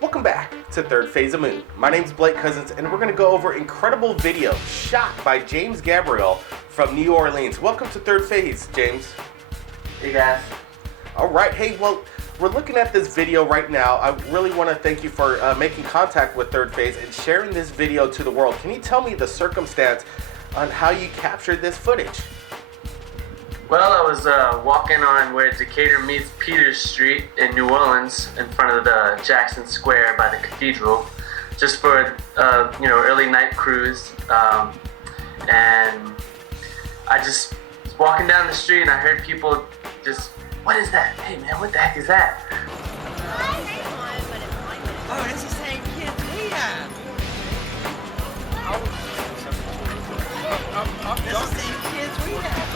Welcome back to Third Phase of Moon. My name's Blake Cousins, and we're going to go over incredible video shot by James Gabriel from New Orleans. Welcome to Third Phase, James. Hey guys. All right. Hey, well, we're looking at this video right now. I really want to thank you for making contact with Third Phase and sharing this video to the world. Can you tell me the circumstance on how you captured this footage? Well, I was walking on where Decatur meets Peters Street in New Orleans in front of the Jackson Square by the cathedral, just for early night cruise. And I just was walking down the street and I heard people just, "What is that? Hey man, what the heck is that?" Oh, it's the same kids we have. It's the same kids we have.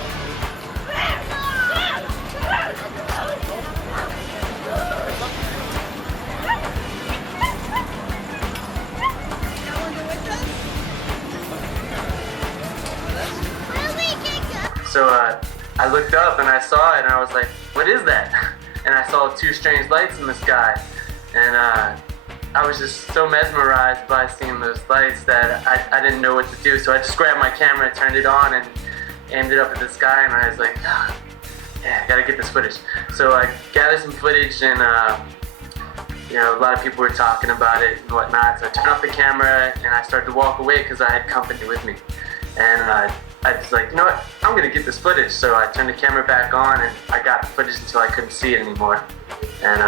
So I looked up and I saw it and I was like, "What is that?" And I saw two strange lights in the sky. And I was just so mesmerized by seeing those lights that I didn't know what to do. So I just grabbed my camera, turned it on, and aimed it up at the sky. And I was like, yeah, I gotta get this footage. So I gathered some footage, and a lot of people were talking about it and whatnot. So I turned off the camera and I started to walk away because I had company with me. And I was like, you know what, I'm gonna get this footage. So I turned the camera back on and I got the footage until I couldn't see it anymore. And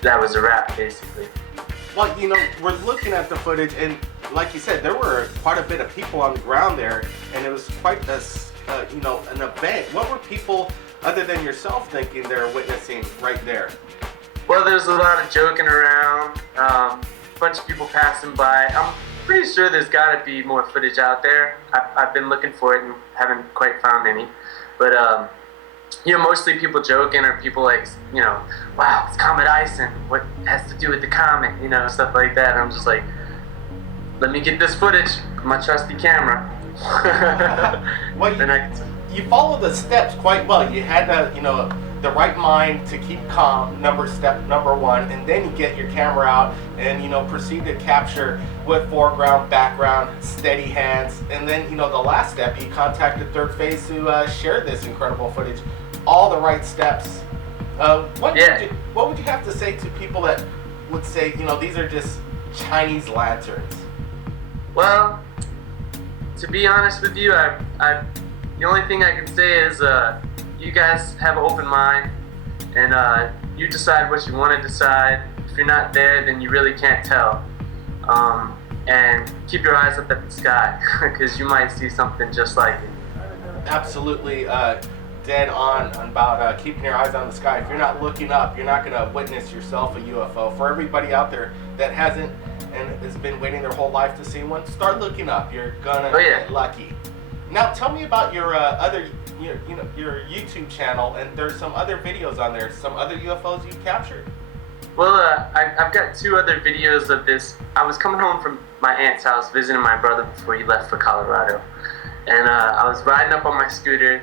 that was a wrap, basically. Well, we're looking at the footage, and like you said, there were quite a bit of people on the ground there, and it was quite an event. What were people, other than yourself, thinking they're witnessing right there? Well, there's a lot of joking around, a bunch of people passing by. I'm pretty sure there's got to be more footage out there. I've been looking for it and haven't quite found any. But, mostly people joking or people like, wow, it's Comet Ice and what has to do with the comet, stuff like that. And I'm just like, let me get this footage, my trusty camera. Well, you follow the steps quite well. You had the right mind to keep calm, step number one, and then you get your camera out and proceed to capture with foreground, background, steady hands, and then the last step, you contacted Third Phase to share this incredible footage. All the right steps. What would you have to say to people that would say these are just Chinese lanterns? Well, to be honest with you, the only thing I can say is you guys have an open mind, and you decide what you want to decide. If you're not there, then you really can't tell. And keep your eyes up at the sky, because you might see something just like it. Absolutely dead on about keeping your eyes on the sky. If you're not looking up, you're not going to witness yourself a UFO. For everybody out there that hasn't and has been waiting their whole life to see one, start looking up. You're gonna get lucky. Now tell me about your your YouTube channel, and there's some other videos on there, some other UFOs you captured. Well, I've got two other videos of this. I was coming home from my aunt's house visiting my brother before he left for Colorado, and I was riding up on my scooter,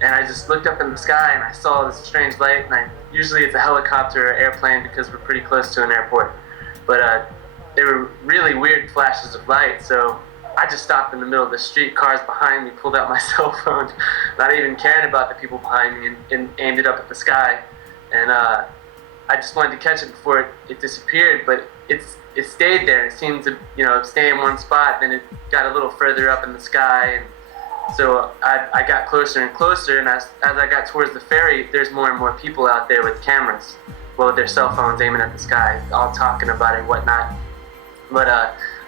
and I just looked up in the sky and I saw this strange light. And usually it's a helicopter or airplane because we're pretty close to an airport, but they were really weird flashes of light. So I just stopped in the middle of the street, cars behind me, pulled out my cell phone, not even caring about the people behind me, and aimed it up at the sky. And I just wanted to catch it before it disappeared, but it stayed there. It seemed to stay in one spot. Then it got a little further up in the sky, and so I got closer and closer. And as I got towards the ferry, there's more and more people out there with cameras, with their cell phones aiming at the sky, all talking about it and whatnot. But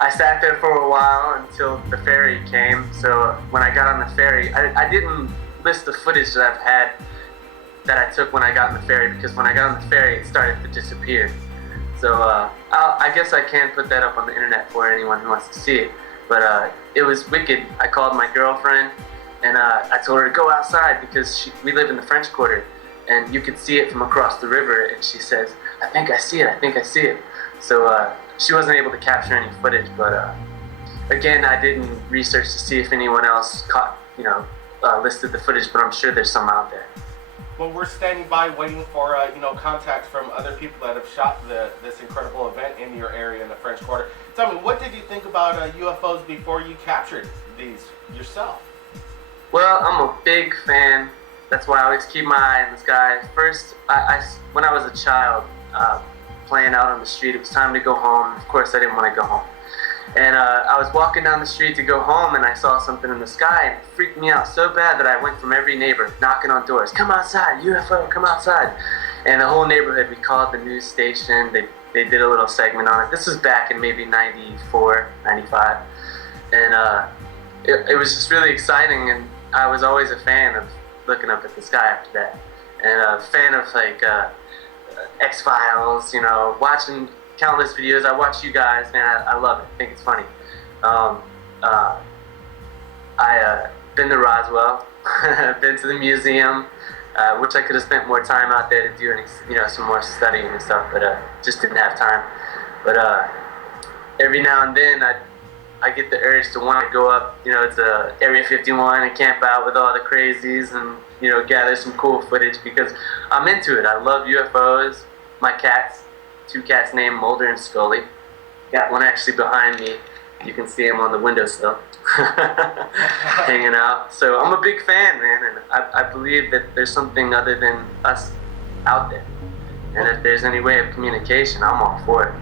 I sat there for a while until the ferry came. So when I got on the ferry, I didn't list the footage that I've had that I took when I got on the ferry, because when I got on the ferry, it started to disappear. So I guess I can put that up on the internet for anyone who wants to see it. But it was wicked. I called my girlfriend and I told her to go outside because we live in the French Quarter and you could see it from across the river. And she says, "I think I see it, I think I see it." So she wasn't able to capture any footage, but again, I didn't research to see if anyone else listed the footage, but I'm sure there's some out there. When we're standing by waiting for contacts from other people that have shot this incredible event in your area in the French Quarter, tell me, what did you think about UFOs before you captured these yourself? Well, I'm a big fan. That's why I always keep my eye in the sky. First, when I was a child, playing out on the street, it was time to go home. Of course, I didn't want to go home. And I was walking down the street to go home, and I saw something in the sky, and it freaked me out so bad that I went from every neighbor knocking on doors, "Come outside, UFO, come outside." And the whole neighborhood, we called the news station. They did a little segment on it. This was back in maybe 94, 95. And it was just really exciting, and I was always a fan of looking up at the sky after that. And a fan of like X-Files, watching countless videos. I watch you guys, man. I love it. I think it's funny. I been to Roswell, been to the museum, which I could have spent more time out there to do some more studying and stuff, but just didn't have time. But every now and then I get the urge to want to go up, to Area 51 and camp out with all the crazies and gather some cool footage because I'm into it. I love UFOs. My cats. 2 cats named Mulder and Scully. Got one actually behind me. You can see him on the windowsill, hanging out. So I'm a big fan, man, and I believe that there's something other than us out there. And if there's any way of communication, I'm all for it.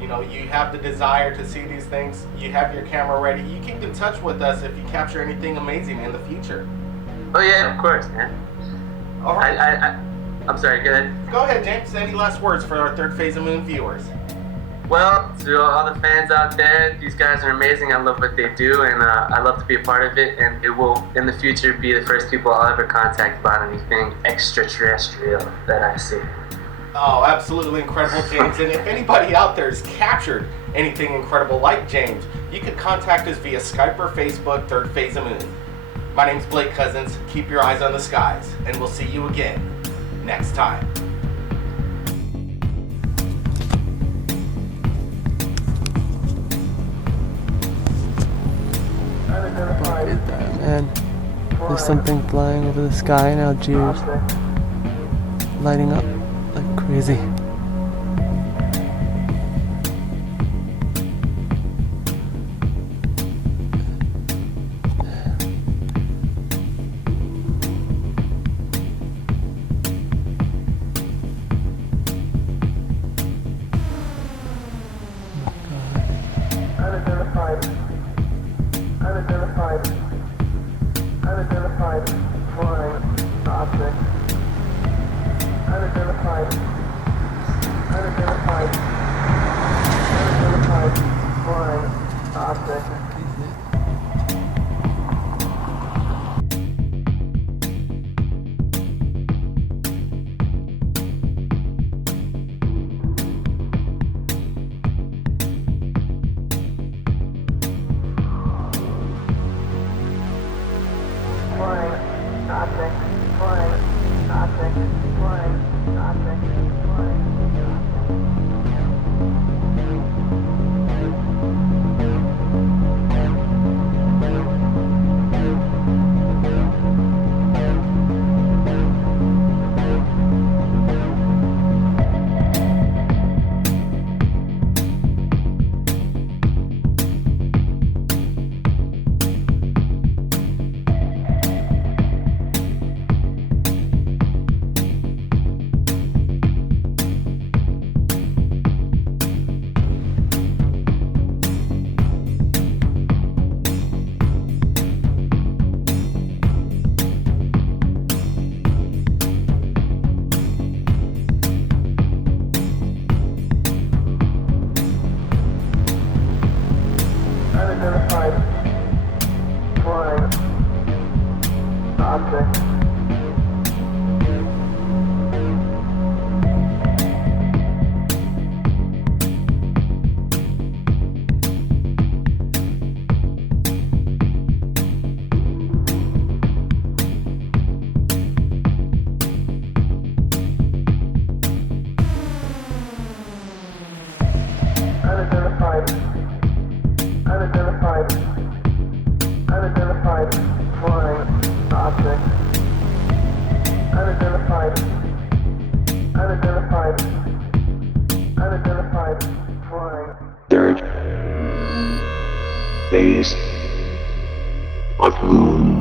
You have the desire to see these things. You have your camera ready. You keep in touch with us if you capture anything amazing in the future. Oh yeah, of course, man. All right. I'm sorry, go ahead. Go ahead, James. Any last words for our Third Phase of Moon viewers? Well, to all the fans out there, these guys are amazing. I love what they do, and I love to be a part of it, and it will, in the future, be the first people I'll ever contact about anything extraterrestrial that I see. Oh, absolutely incredible, James. And if anybody out there has captured anything incredible like James, you can contact us via Skype or Facebook, Third Phase of Moon. My name's Blake Cousins. Keep your eyes on the skies, and we'll see you again next time. Look at that, man. There's something flying over the sky now, Algiers. Lighting up like crazy. Unidentified flying object. Unidentified flying object. Flying object. base of moon